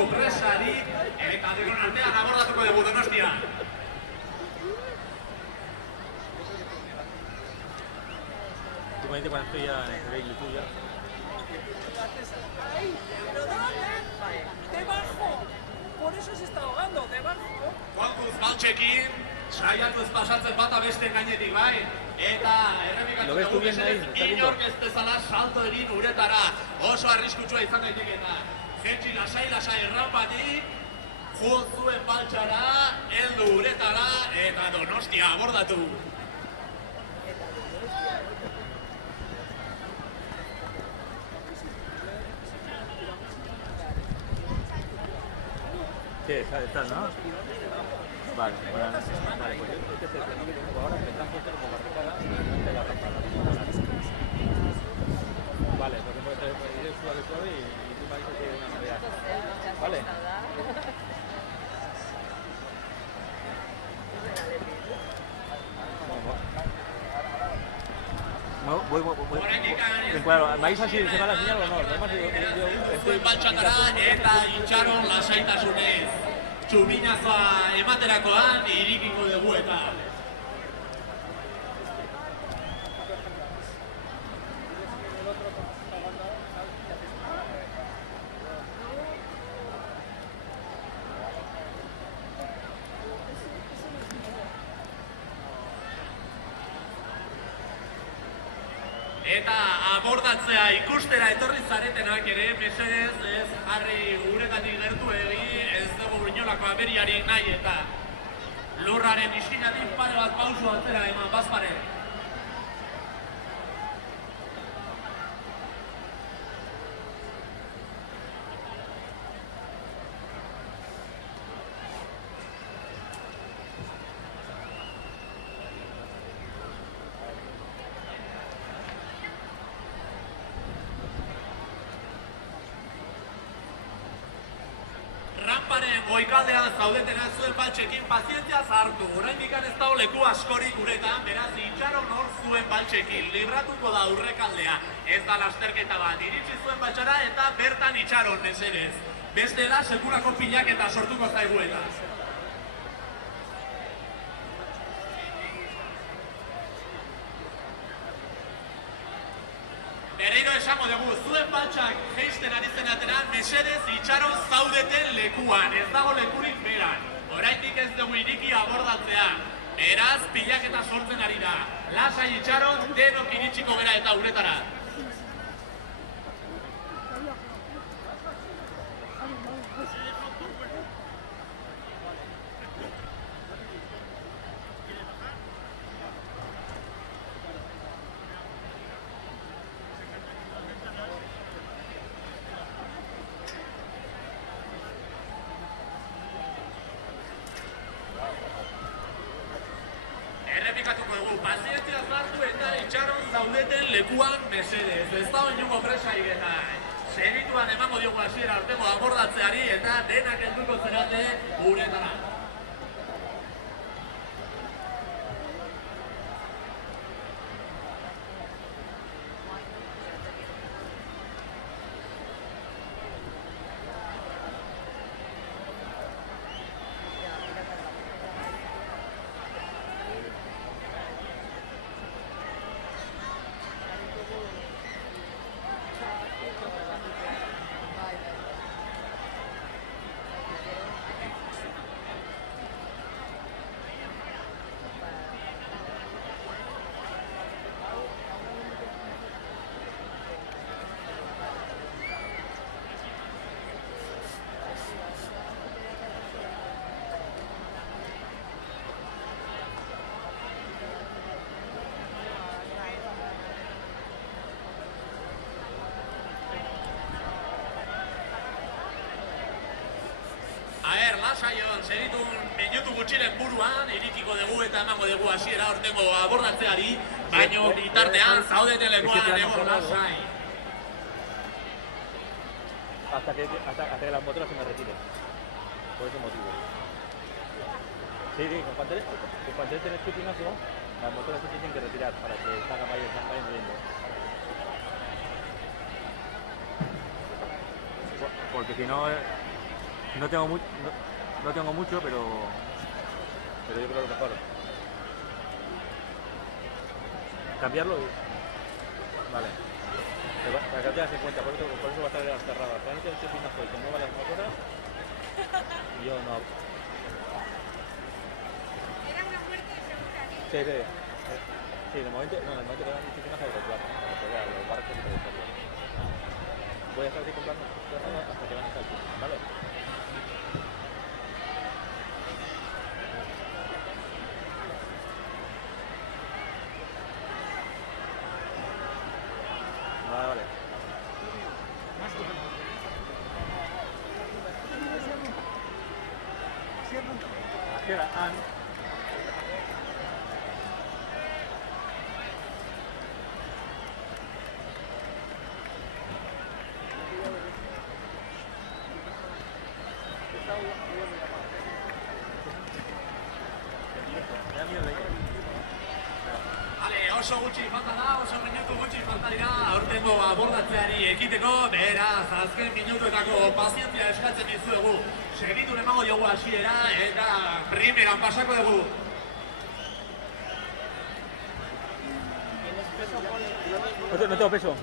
inongo presari, eta denon artean abordatuko dugu Donostia. Cuando estoy ya en el YouTube ya. ¿Pero dónde? Debajo. Por eso se está ahogando, debajo. Kontuz baltxekin, saiatuz pasatzen bata beste gainetik, bai? Eta errepikatu dugu mesedez, inork ez bezala salto egin uretara. Oso arriskutsua izan daiteke eta jetxi lasai errampatik, jo zuen baltxara, heldu uretara eta Donostia abordatu. Sí, está, ¿no? Vale, bueno, vale, pues este es el que tengo ahora, me están puesto como barricada de la rampa. Vale, porque puede ir suave y tú me dices que hay una novedad. Vale. Bueno, ¿me avisa si se va la señal o no? Además, yo estoy... Baltxatara eta itxaron lasaitasunez. Txubinazoa ematerakoan irikiko dugu eta. Eta abordatzea ikustera etorri zaretenak ere, mesedez ez jarri uretatik gertu egi, ez dugu inolako aberiarik nahi eta lurraren isinatik pare bat pausu atzera eman bazpare. Ramparen goikaldean zaudetena zuen baltxekin pazientzia hartu. Oraindik ez dago leku askorik uretan, beraz itxaron hor zuen baltxekin. Libratuko da aurrekaldea. Ez da lasterketa bat, iritsi zuen baltxara eta bertan itxaron mesedez. Bestela sekulako pilaketa sortuko zaigu eta. Berriro esango dugu, zuen baltsak jeisten ari zenateran, mesedez itxaron zaudeten lekuan, ez dago lekurik beran. Oraindik ez dugu iriki abordatzea. Beraz, pilaketa sortzen ari da. Lasai itxaron, denok iritsiko gara eta uretara. Errepikatuko dugu, pazientzia hartu eta itxaron zaudeten lekuan mesedez. Ez da inongo presarik eta segituan emango diogu hasiera arteko abordatzeari eta denak helduko zerate uretara. Lasaion, segitu minutu gutxiren buruan, irikiko dugu eta emango dugu hasiera hortengo abordatzeari, baino bitartean zaudeten lekuan egon lasai. Hasta que las motoras se me retiren. Por ese motivo. Sí, con cuanto estén en este gimnasio, las motoras se tienen que retirar para que vayan viendo. Porque si no... No tengo, no tengo mucho, pero yo creo que mejor. Cambiarlo y... Vale. Para que tengas en cuenta, por eso va a estar cerrado. Para que este pinazo y que mueva las motoras, yo no. Era una muerte segura, ¿no? Sí, sí. Sí, de momento, no, de momento te dan disciplinas aeroplanos, para que vean los barcos y todo eso. Voy a estar así comprando hasta que van a estar aquí, ¿vale? Vale, vale. Cierra. Ah, Bale, oso gutxi falta da, oso minutu gutxi falta dira, aurtengo abordatzeari ekiteko, beraz, azken minutuetako pazientzia eskatzen dizuegu. Segitu emango diogu hasiera eta primeran pasako dugu. no tengo peso.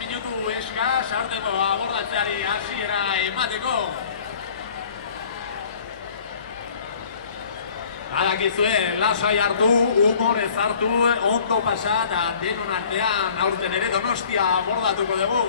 Minutu eskas, aurtengo abordatzeari hasiera emateko. Badakizue, lasai hartu, humorez hartu, ondo pasa, eta denon artean aurten ere Donostia abordatuko dugu.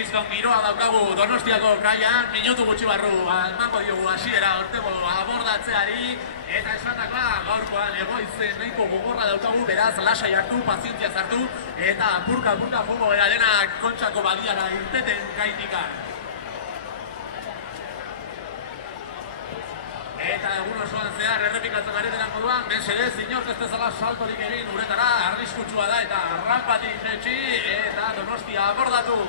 Kriston giroa daukagu Donostiako kaian, minutu gutxi barru emango diogu hasiera ortego abordatzeari, eta esandakoa gaurkoan egoitzen nahiko gogorra daukagu, beraz lasai hartu, pazientzia hartu, eta apurka jogo denak Kontxako badiara irteten gaitikan. Eta egun osoan zehar errepikatzen garetenan moduan, mesedez, inork ez dezala saltorik egin uretara, arriskutsua da eta rampatik jetxi eta Donostia abordatu.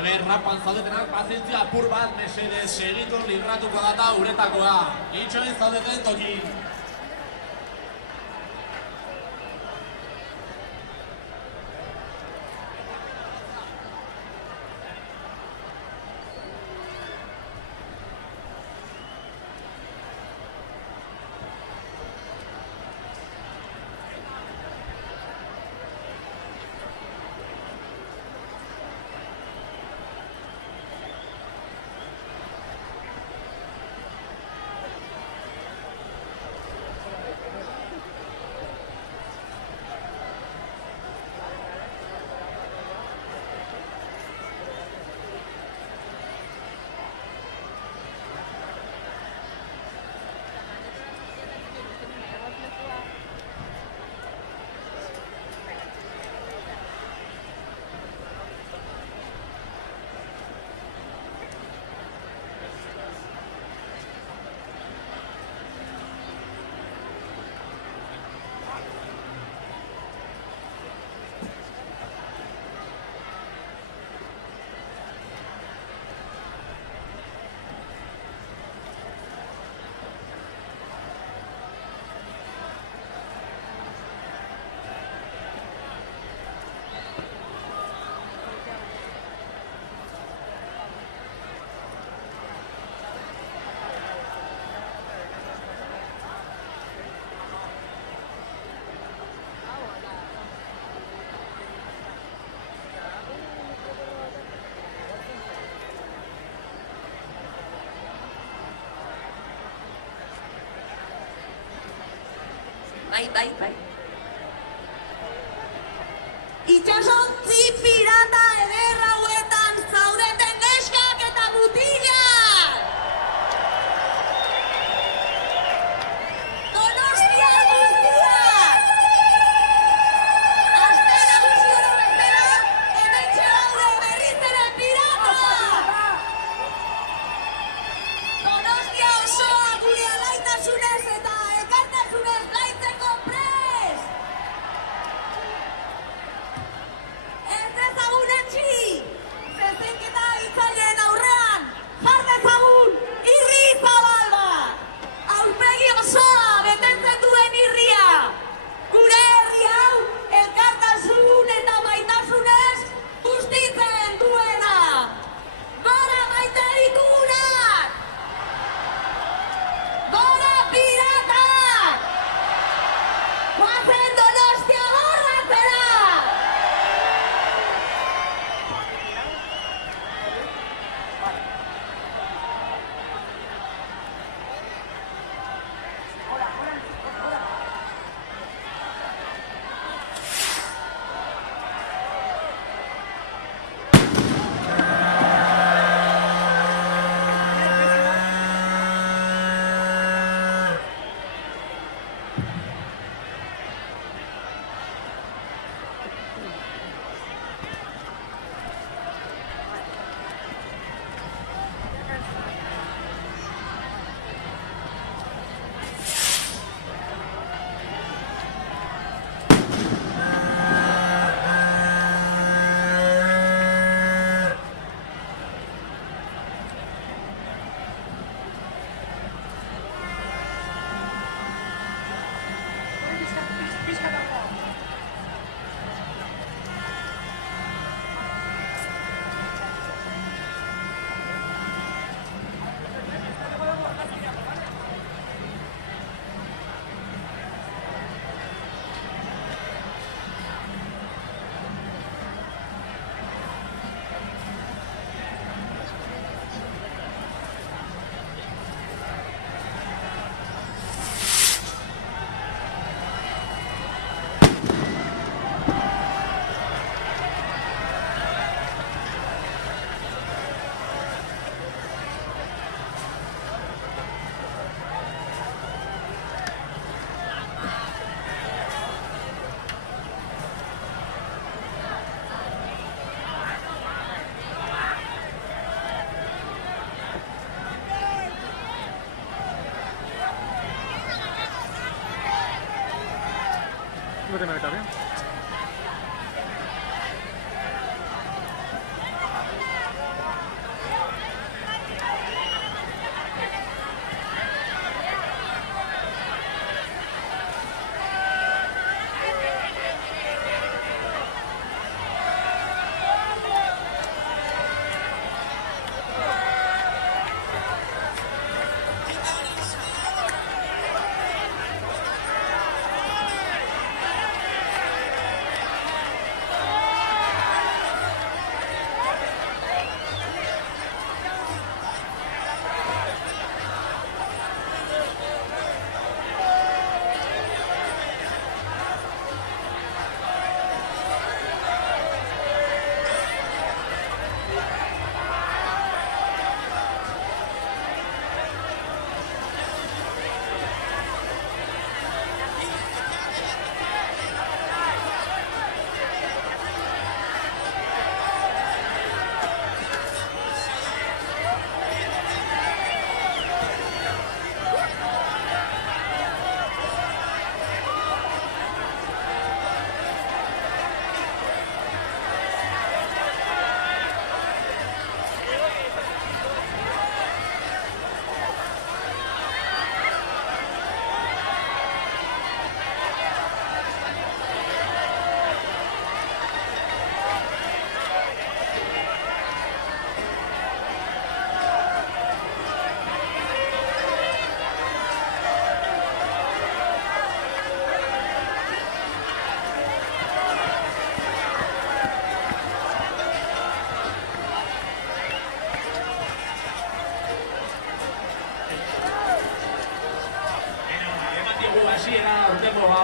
Aber, rapan zaudetenak, pazientzia apur bat, mesedez, segitu libratuko data uretakoa. Itxoin zaudeten toki. bai. Itxasontzi pirata eder hauetan zaudeten neskak eta mutilak! Donostia guztiak! Aste nagusi oro bezala, hementxe gaude berriz ere piratak! Donostia osoa gure alaitasunez eta elkartasunez gaitzeko prest! Ez dezagun etxi! Zezenketa itzaileen aurrean, jar dezagun irri zabal bat! Aurpegi osoa betetzen duen irria! Gure herri hau elkartasun eta maitasunez bustitzen duena! Gora maite ditugunak! Gora piratak! Guazen Donostia gorratzera! Vete, me está bien.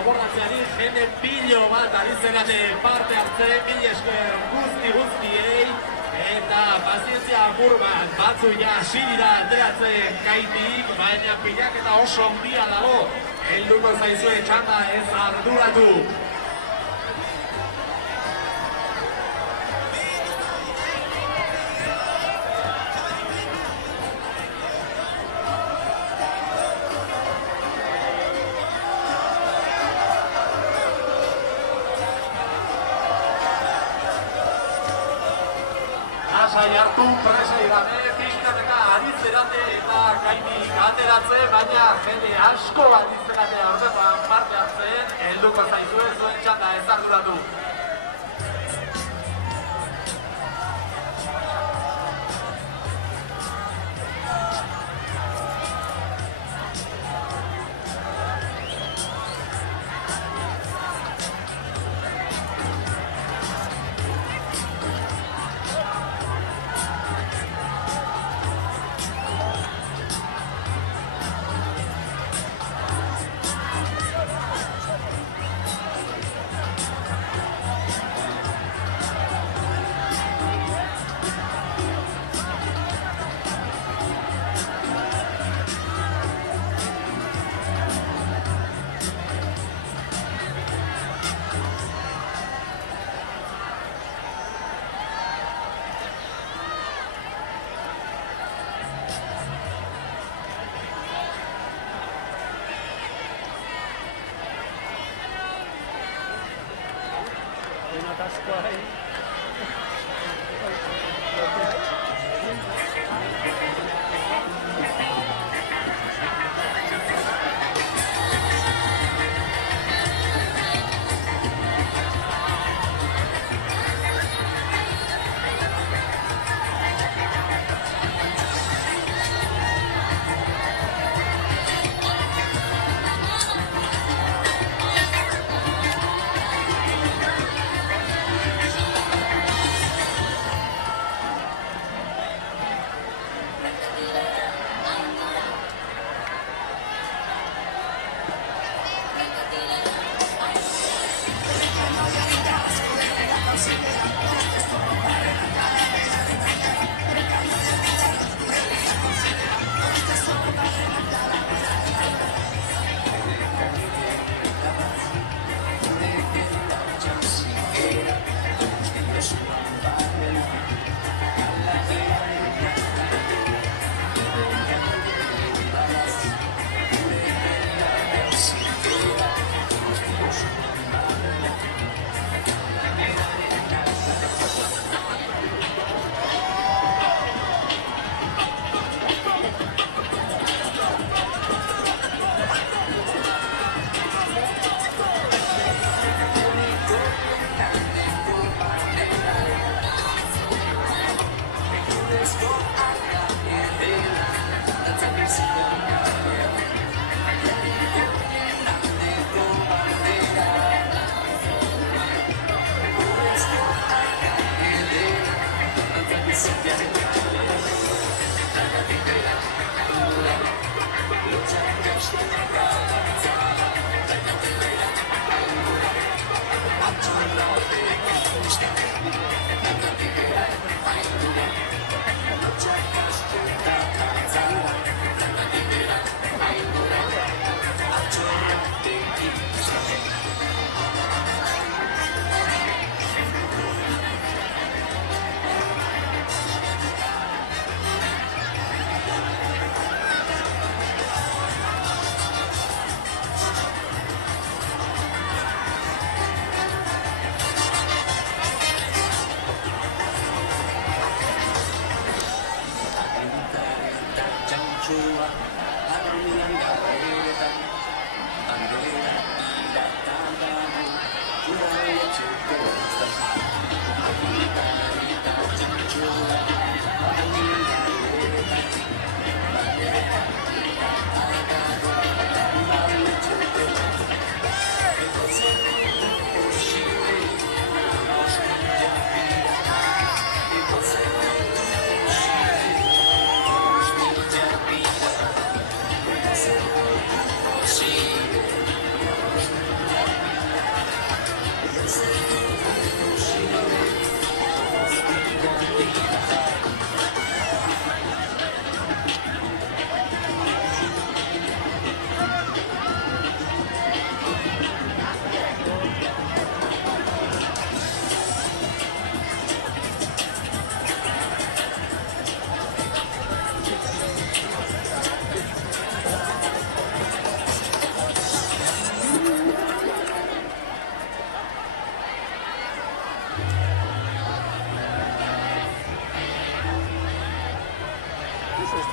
abordatzeari, jende pilo bat ari zerate parte hartzen, mila esker guztiei, eta pazientzia apur bat, batzu ja hasi dira ateratzen gaitik, baina pilaketa oso handia dago, helduko zaizue txanda ez arduratu. Lasai hartu, presei gabe, pixkaneka aritzerate eta gaitik ateratzen, baina jende asko aritzerate horretan parte hartzen, helduko zaizue zuen txanda ez arduratu. Un atasco ahí.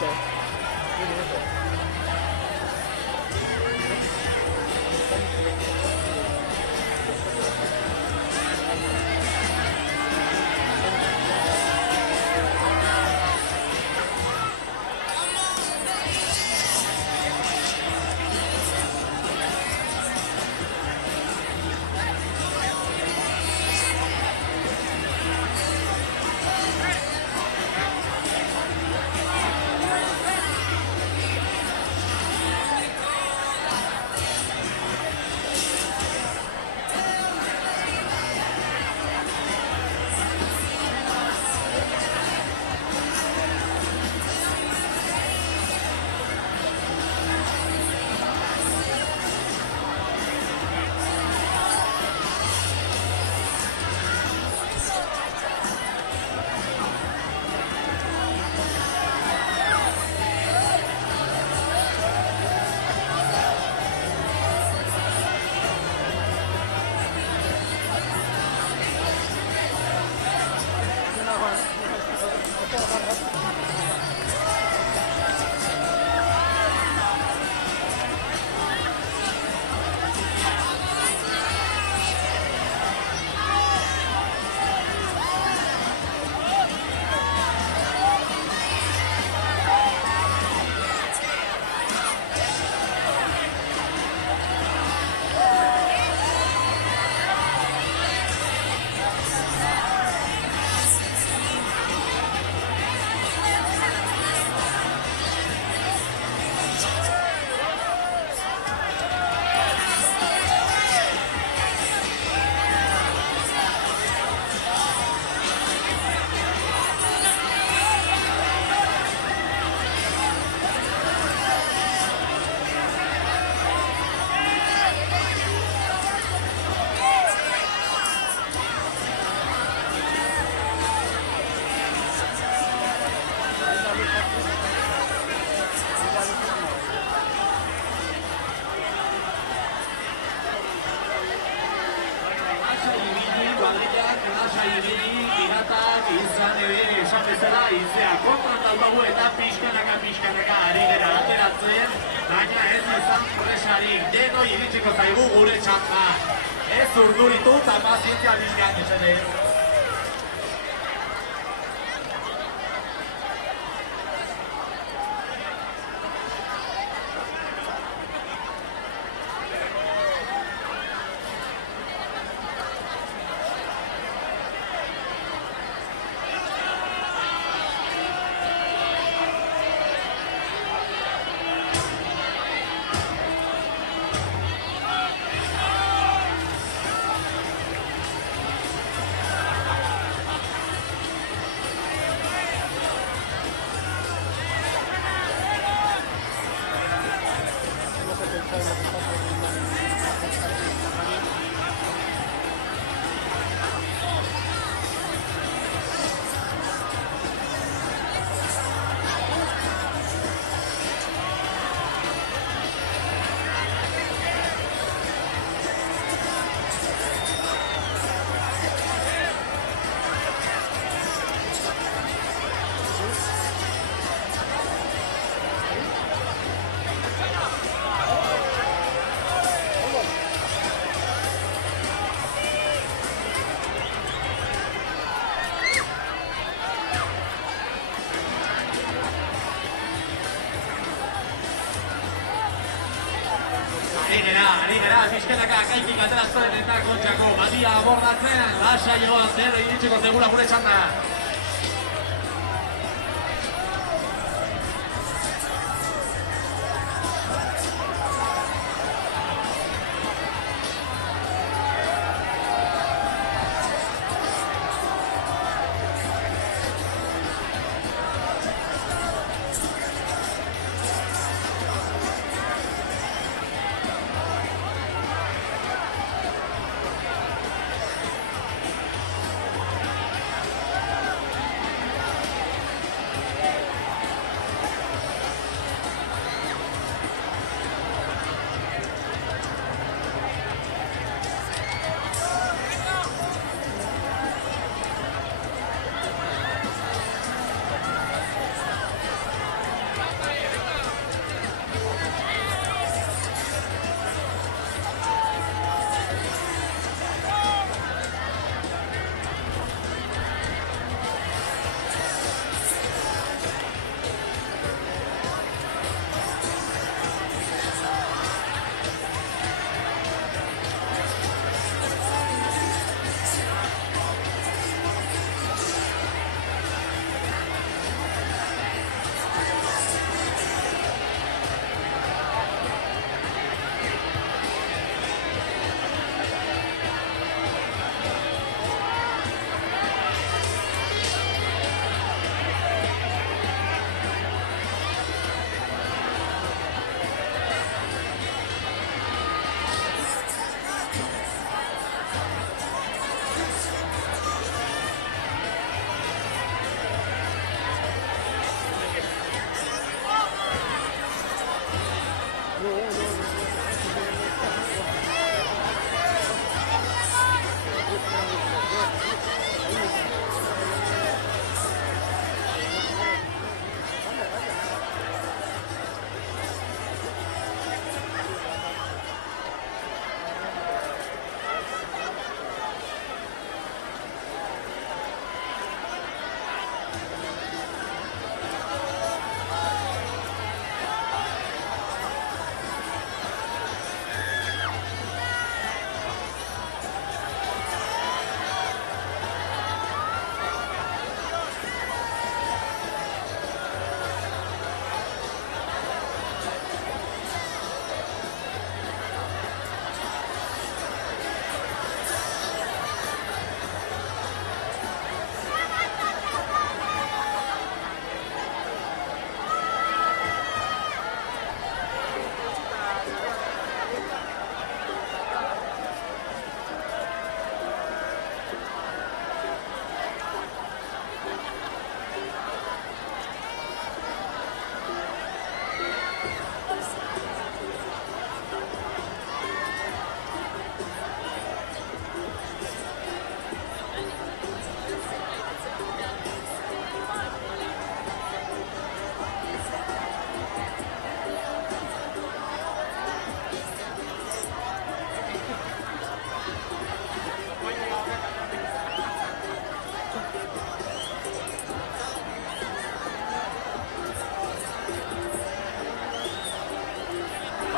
15 minutos. pixkanaka ari gara ateratzen, baina ez izan presarik, deno iritsiko zaigu gure txanda. Ez urduritu eta pazientzia bizkat esanez. Ari gara, pixkanaka akaitik ateratzen eta kontxako badia abordatzen, lasai egon zer iritsiko zegula gure txanda.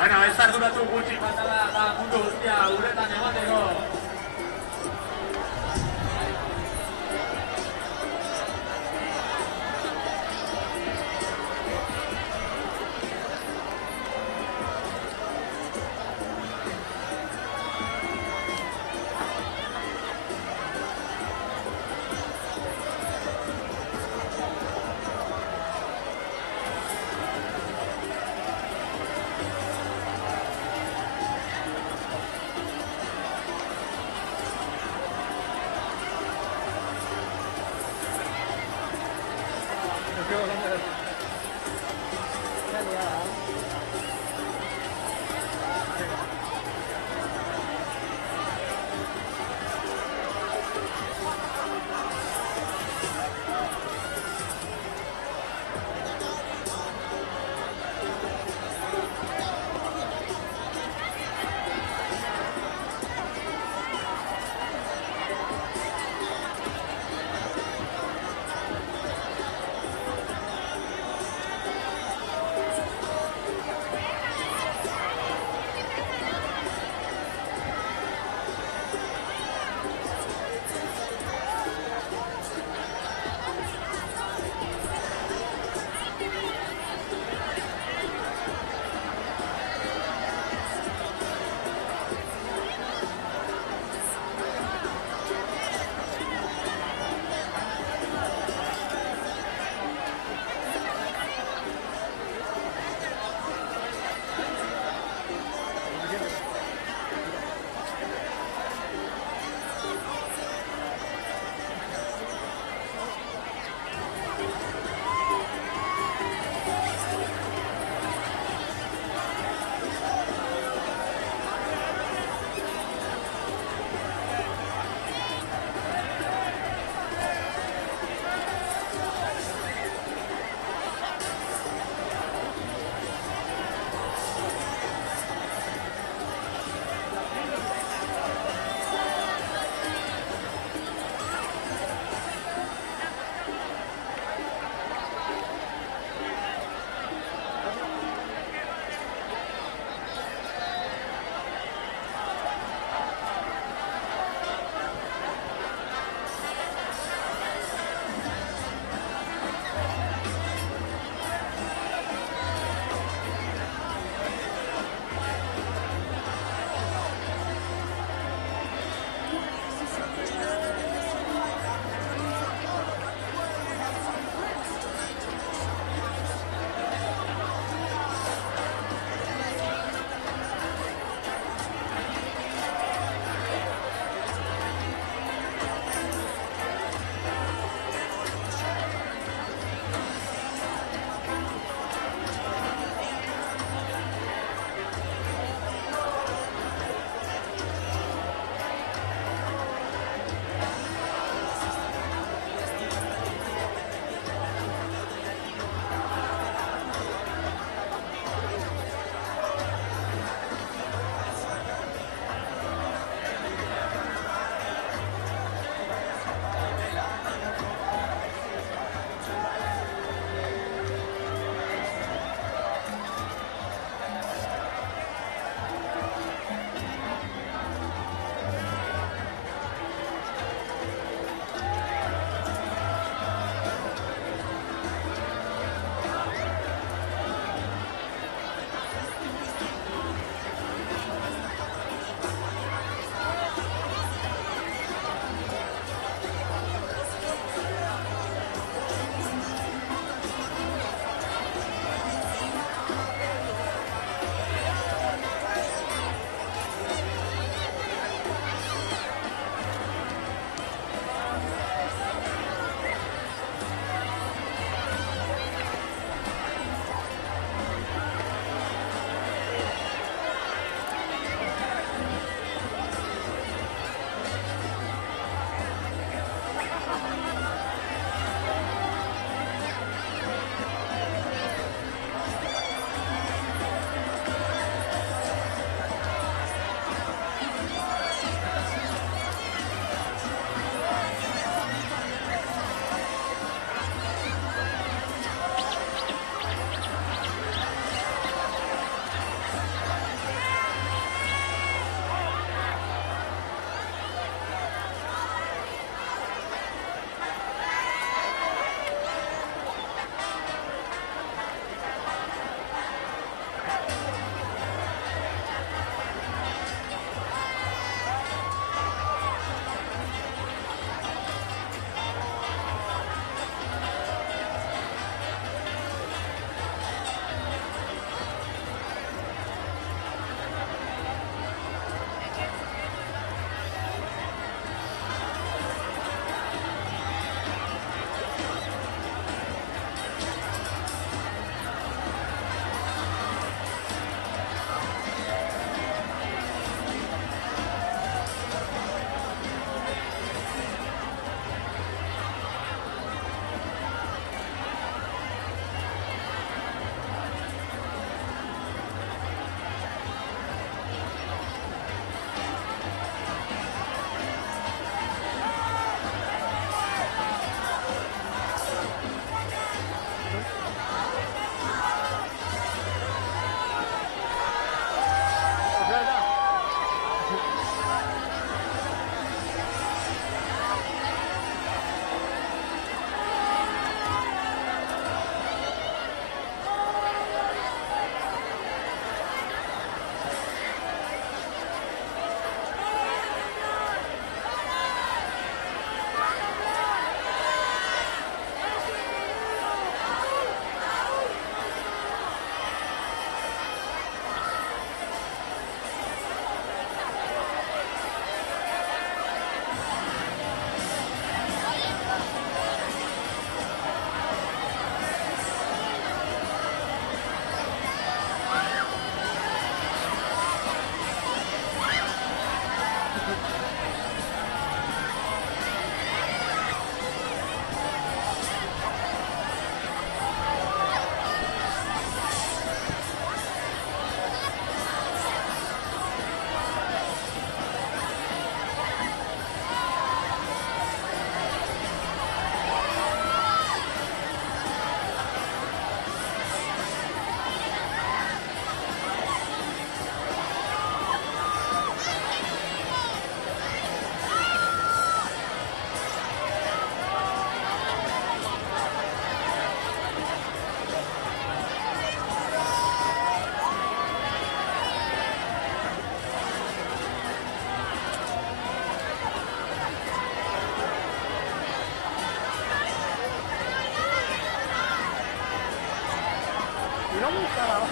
Bueno, ez arduratu gutxi falta da mundu guztia uretan emateko. Y no me gustaba.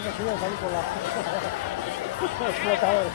Que subes ahí con la explotadores.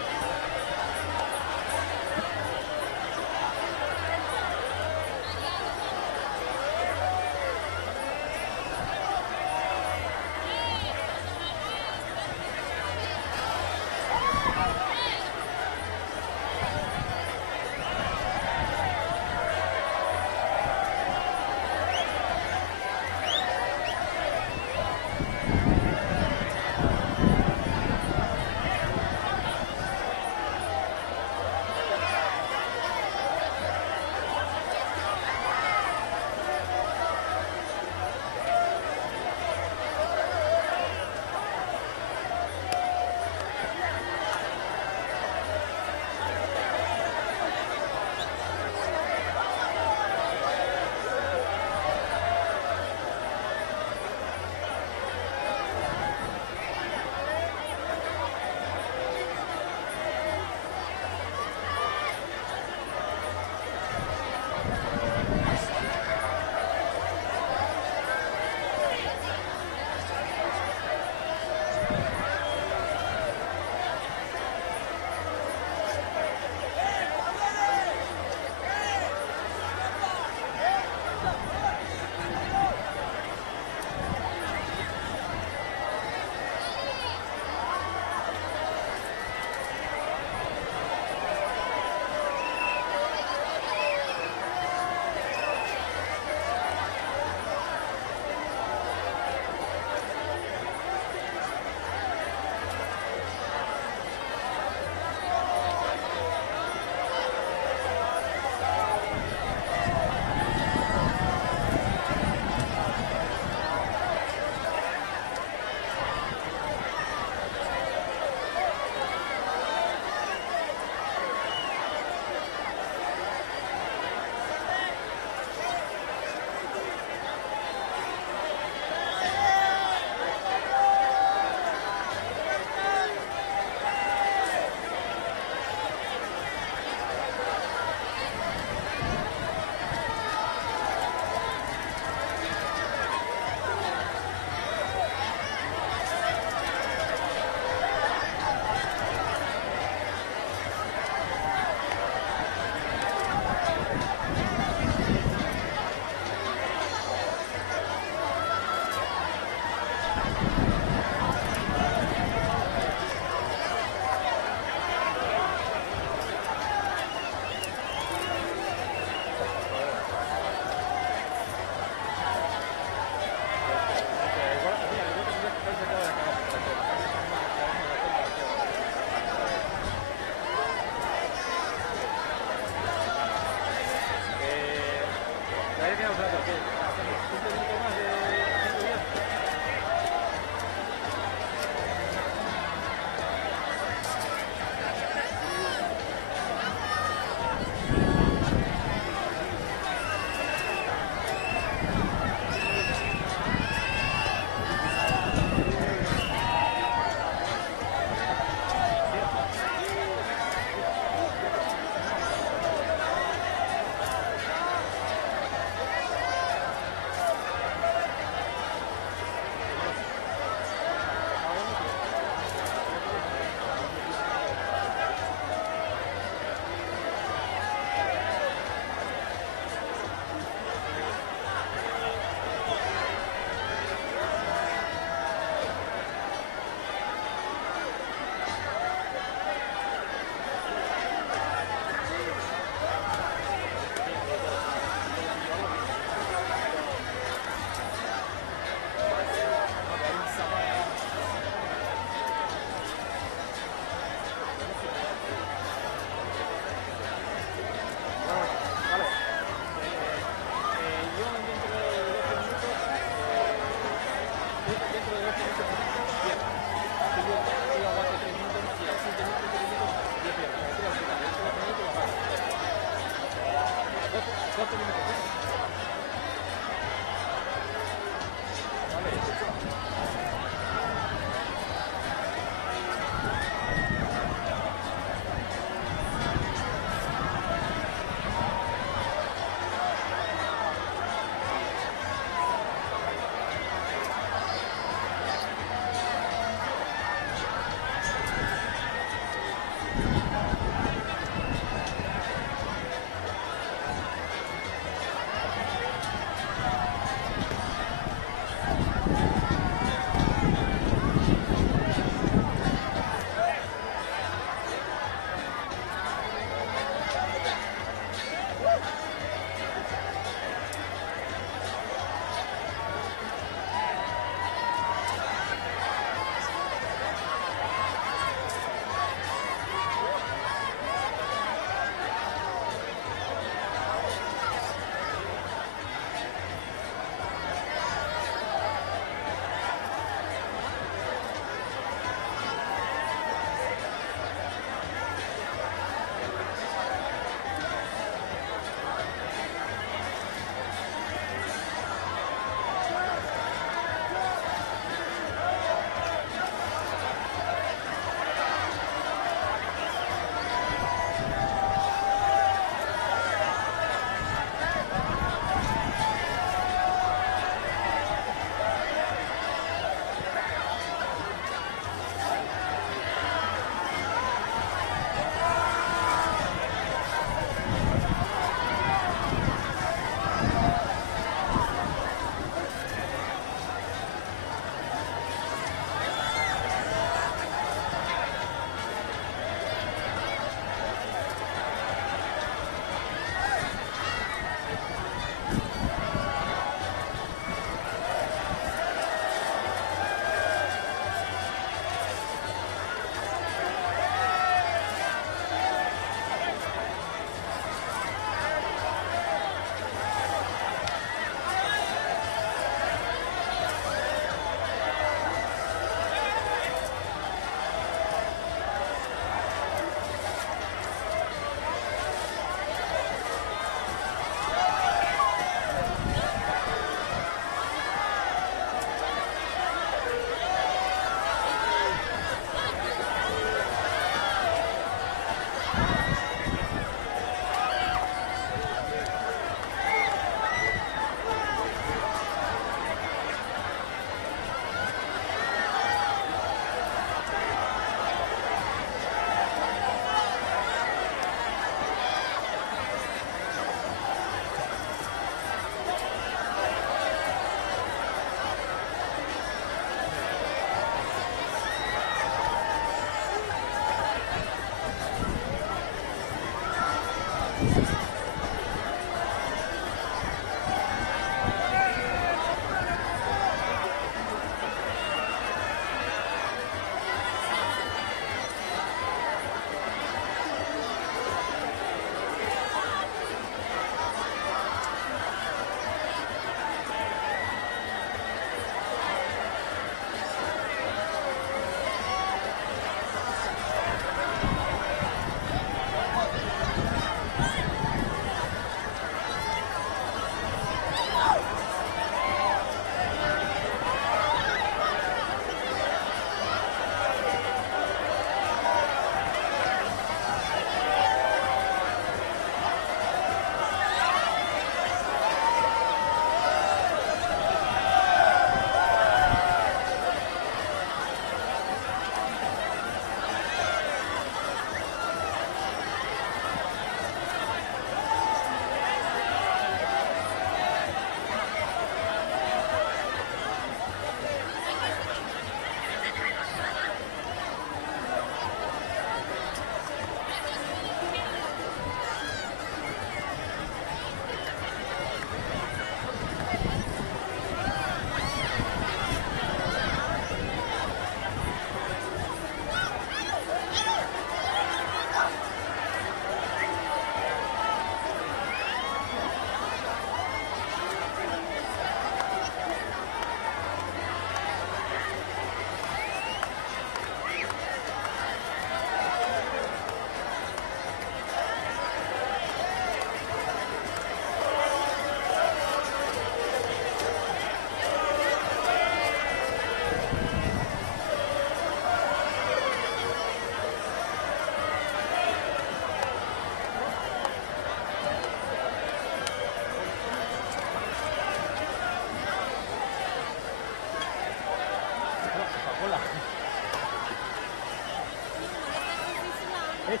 Ez.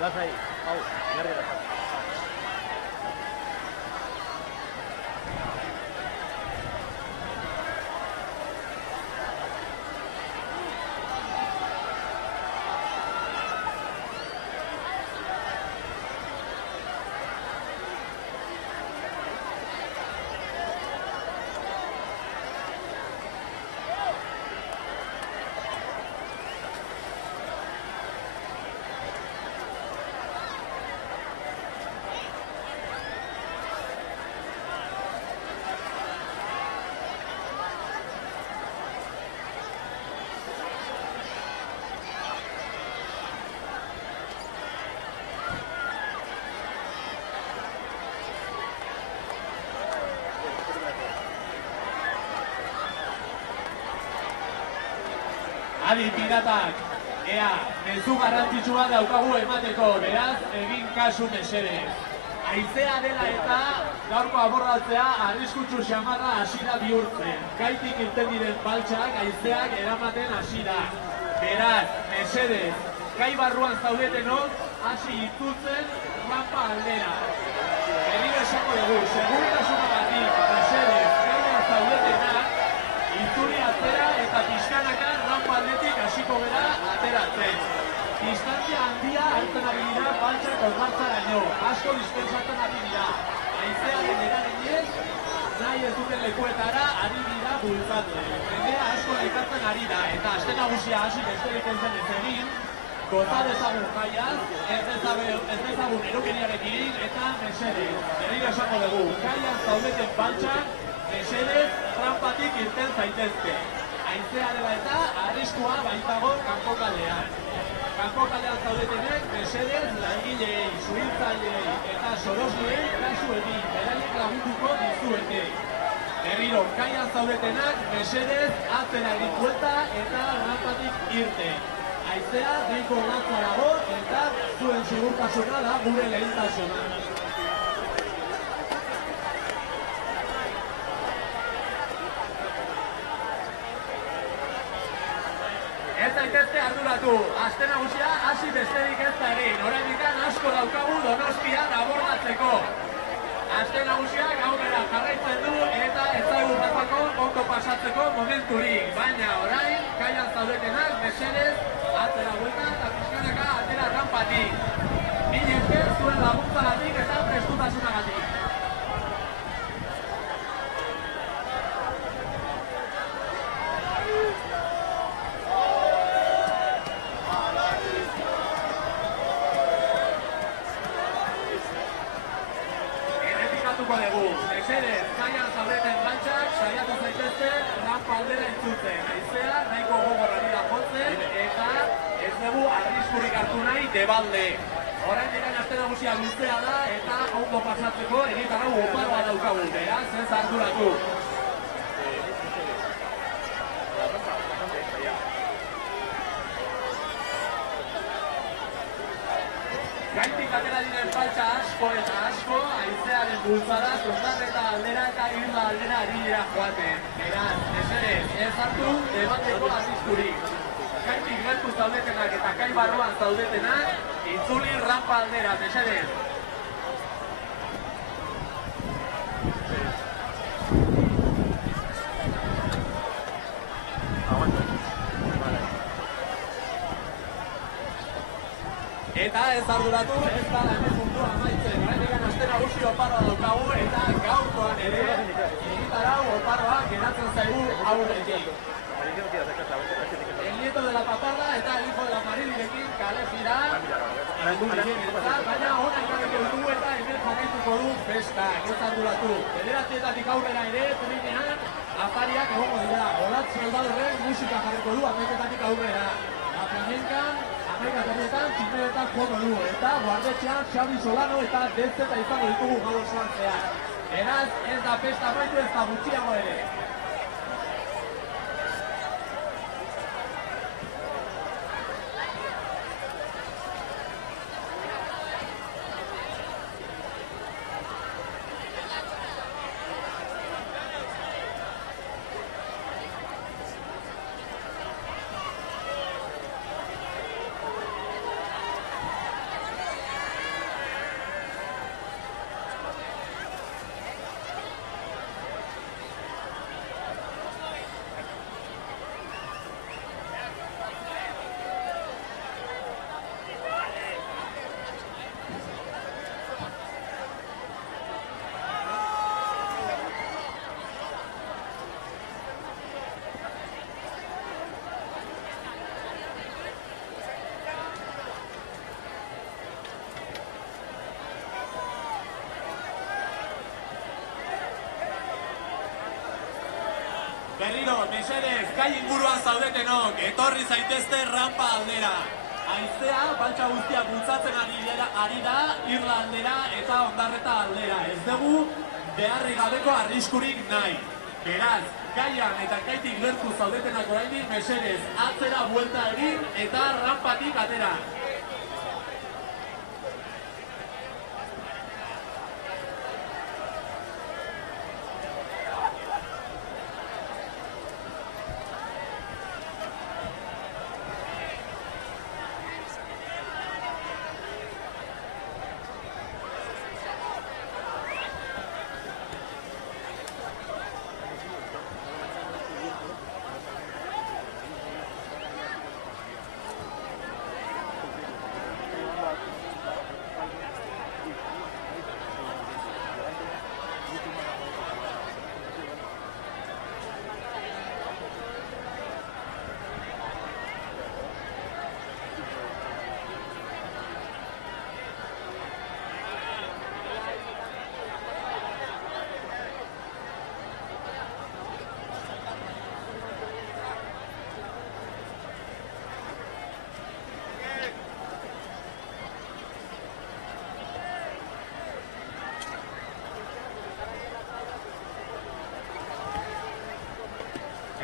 Lasai, hau, jarri da. Adi, piratak, ea, mezu garrantzitsua daukagu emateko, beraz, egin kasu mesedez. Haizea dela eta gaurko abordatzea arriskutsu xamarra hasi da bihurtzen. Gaitik irten diren baltsak haizeak eramaten hasi da. Beraz, mesedez, gai barruan zaudetenok hasi itutzen rampa aldera. Berriro esango dugu, segurtasunagatik, mesedez, gaian zaudetenak, itzuli atzera eta pixkanaka rampa aldetik hasiko gera ateratzen. Distantzia handia hartzen ari dira baltsak ondartzaraino, asko dispensatzen ari dira. Haizearen eraginez, nahi ez duten lekuetara ari dira bultzatzen. Jendea asko elkartzen ari da, eta aste nagusia hasi besterik ez denez egin, goza dezagun jaiaz, ez dezagun erokeriarekin eta mesedez. Berriro esango dugu, jaiaz zaudeten baltsak, mesedez, rampatik irten zaitezke. Haizea dela eta arriskua baitago kanpokaldean. Kanpokaldean zaudetenek, mesedez, langilei, suhiltzaileei eta sorosleei kasu egin, beraiek lagunduko dizuete. Berriro, kaian zaudetenak, mesedez, atzera egin buelta eta rampatik irten. Haizea nahiko latza dago eta zuen segurtasuna da gure lehentasuna. Ez zaitezte arduratu, aste nagusia hasi besterik ez da egin. Oraindik asko daukagu Donostian abordatzeko. Aste nagusia gaurrera jarraitzen du eta ez zaigu rapako ondo pasatzeko momenturik. Baina orain, kaian zaudetenak, mesedez, atzera buelta eta pixkanaka atera rampatik. Mil esker zuen laguntzagatik eta prestutasunagatik. Mesedez, kaian zaudeten baltsak, saiatu zaitezte rampa aldera entzuten. Haizea nahiko gogorra dira jotzen eta ez dugu arriskurik hartu nahi debalde. Oraindik aste nagusia luzea da eta ondo pasatzeko egitarau oparoa daukagu, beraz ez arduratu. Gaitik atera diren baltsa asko eta asko, haizearen bultzadaz, ondarreta aldera eta irla aldera ari dira joaten. Beraz, mesedez, ez hartu debateko arriskurik. Gaitik gertu zaudetenak eta kai barruan zaudetenak, itzuli rampa aldera, mesedez. Eta ez arduratu, ez da hemen mundua amaitzen. Oraindik aste nagusi oparoa daukagu eta gaurkoan ere egitarau oparoa geratzen zaigu aurretik. El nieto de la paparda eta el hijo de la Marilirekin kale jira baina hona ikarriko dugu eta hemen jarraituko du festak, ez arduratu. Bederatzietatik aurrera ere, trinean, afariak egongo dira. Olatz Soldadorrek musika jarriko du, 11etatik aurrera. La flamencan, Amerikatarietan, tximeretan joko du, eta guardetxean Xabi Solano eta Dezeta izango ditugu gaur osoan zehar. Beraz, ez da festa amaitu ez da gutxiago ere. berriro, mesedez, gai inguruan zaudetenok, etorri zaitezte rampa aldera. Haizea, baltsa guztia bultzatzen ari da, Irla aldera eta Ondarreta aldera. Ez dugu beharri gabeko arriskurik nahi. Beraz, gaian eta gaitik gertu zaudetenak oraindik, mesedez, atzera buelta egin eta rampatik atera.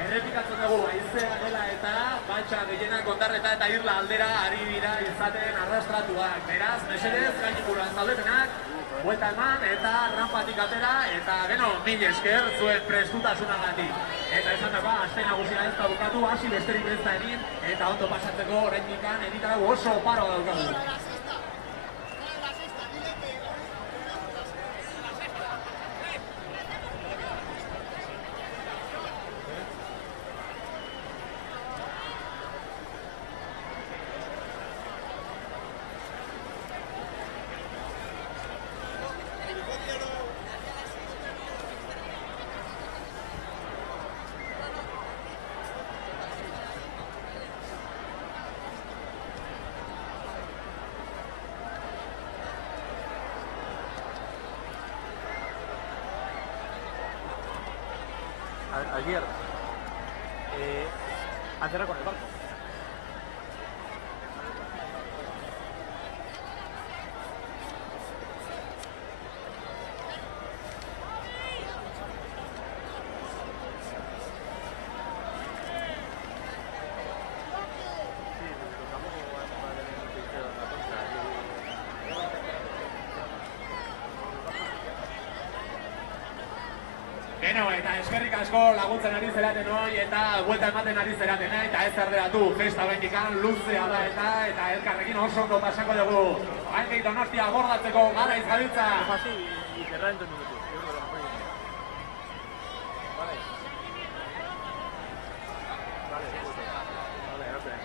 Errepikatzen dugu, haizea dela eta baltsa gehienak Ondarreta eta Irla aldera ari dira izaten arrastratuak. Beraz, mesedez, gainikuran zaudetenak, buelta eman eta rampatik atera, eta beno, mil esker zuen prestutasunagatik. Eta esan dagoa, aste nagusia ez da bukatu, hasi besterik ez da egin, eta ondo pasatzeko oraindik egitarago oso paroa daukagu. Ayer han cerrado con el barco. Beno, eta eskerrik asko laguntzen ari zeraten hoi eta buelta ematen ari zeraten, eta ez erderatu, festa bendikan luzea da eta elkarrekin oso ondo pasako dugu. Hainbait Donostia abordatzeko garaiz gabiltza. Así y cerrar en 2 minutos. Yo creo que lo mejor es- Vale. Vale, vale, gracias.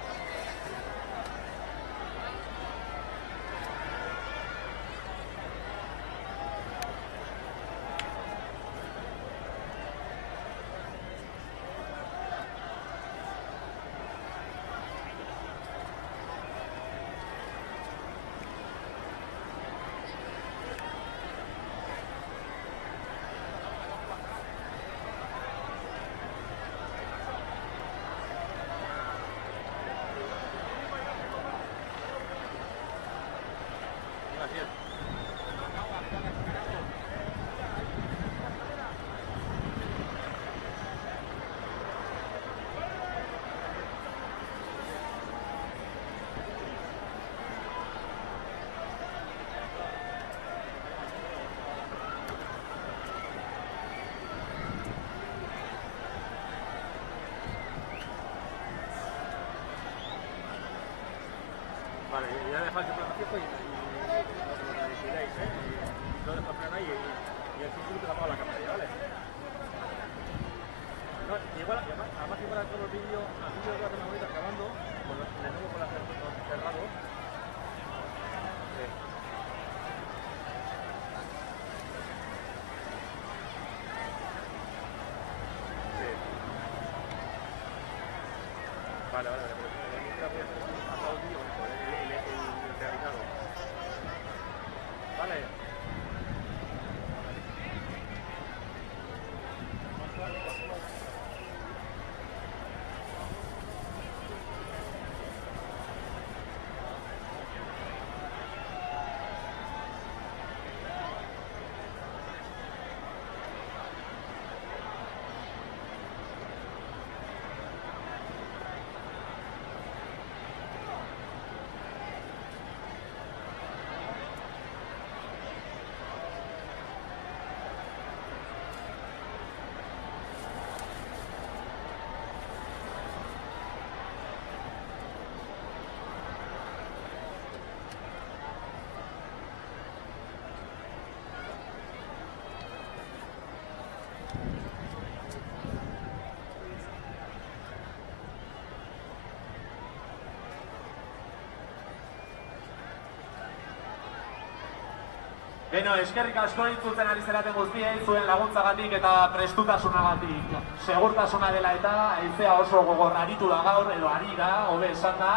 Gracias. Vale, ya dejáis el plan fijo y lo decidáis, ¿eh? Y lo dejo el plan ahí y el circuito te apaga la cámara ya, ¿vale? No, igual, además igual a todos los vídeos, a vídeos que hacen ahorita acabando, pues de nuevo con los cerrados. Sí. Sí. Vale, vale, pero mientras voy a hacer pasado el vídeo, el realizado. Vale. Beno, eskerrik asko itzultzen ari zeraten guztiei, zuen laguntzagatik eta prestutasunagatik. Segurtasuna dela eta haizea oso gogor aritu da gaur, edo ari da, hobe esan da.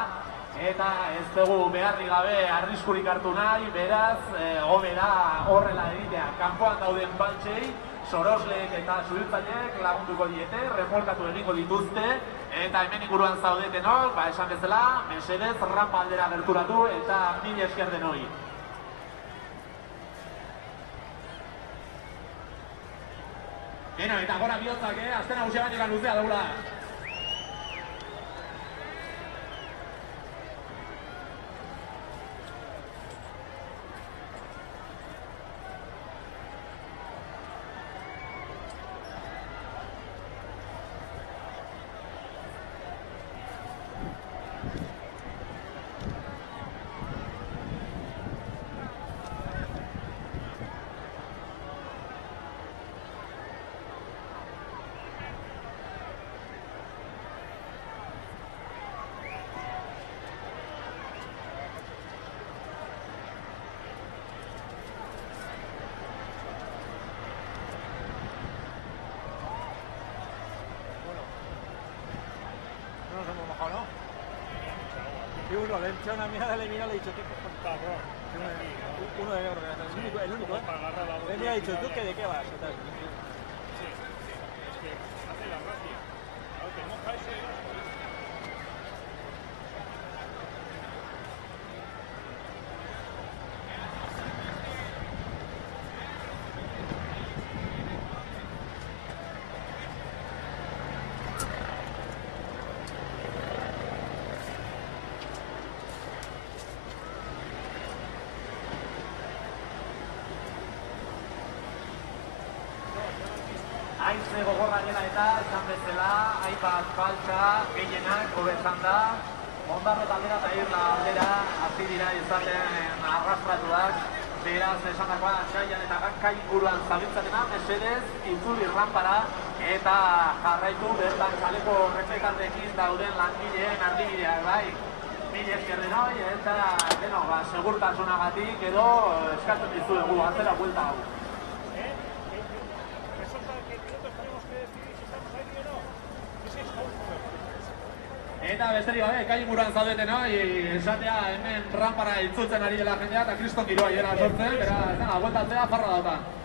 Eta ez dugu beharri gabe arriskurik hartu nahi, beraz, hobe da horrela egitea. Kanpoan dauden baltsei, sorosleek eta suhiltzaileek lagunduko diete, remolkatu egingo dituzte, eta hemen inguruan zaudetenok, esan bezala, mesedez, rampa aldera gerturatu eta mila esker denoi. Beno, eta gora bihotzak, azten nagusia baina luzea daula. Y uno le echa una mirada, le mira, le he dicho, ¿qué cabrón? Uno de negro, el único, ¿eh? Le mira, le he dicho, ¿tú qué de qué vas? Sí, es que hace la gracia. Claro, te moja ese... Haize gogorra dela eta, esan bezala, hainbat faltsa, gehienak, hobetzan da, Ondarro aldera eta Irla aldera, hasi dira izaten arrastratuak, beraz esandakoa, kaian eta kai inguruan zabiltzatena, mesedez, itzuli rampara, eta jarraitu bertan kaleko reflekantekin dauden langileen ardibideak, bai. Mila esker denoi, eta, beno, segurtasunagatik edo eskatzen dizuegu, atzera buelta hau. Eta besterik gabe, kai inguruan zaudeten hoi, esatea hemen rampara itzultzen ari dela jendea eta kriston giroa hiera sortzen, beraz, bueltatzea farra dauta.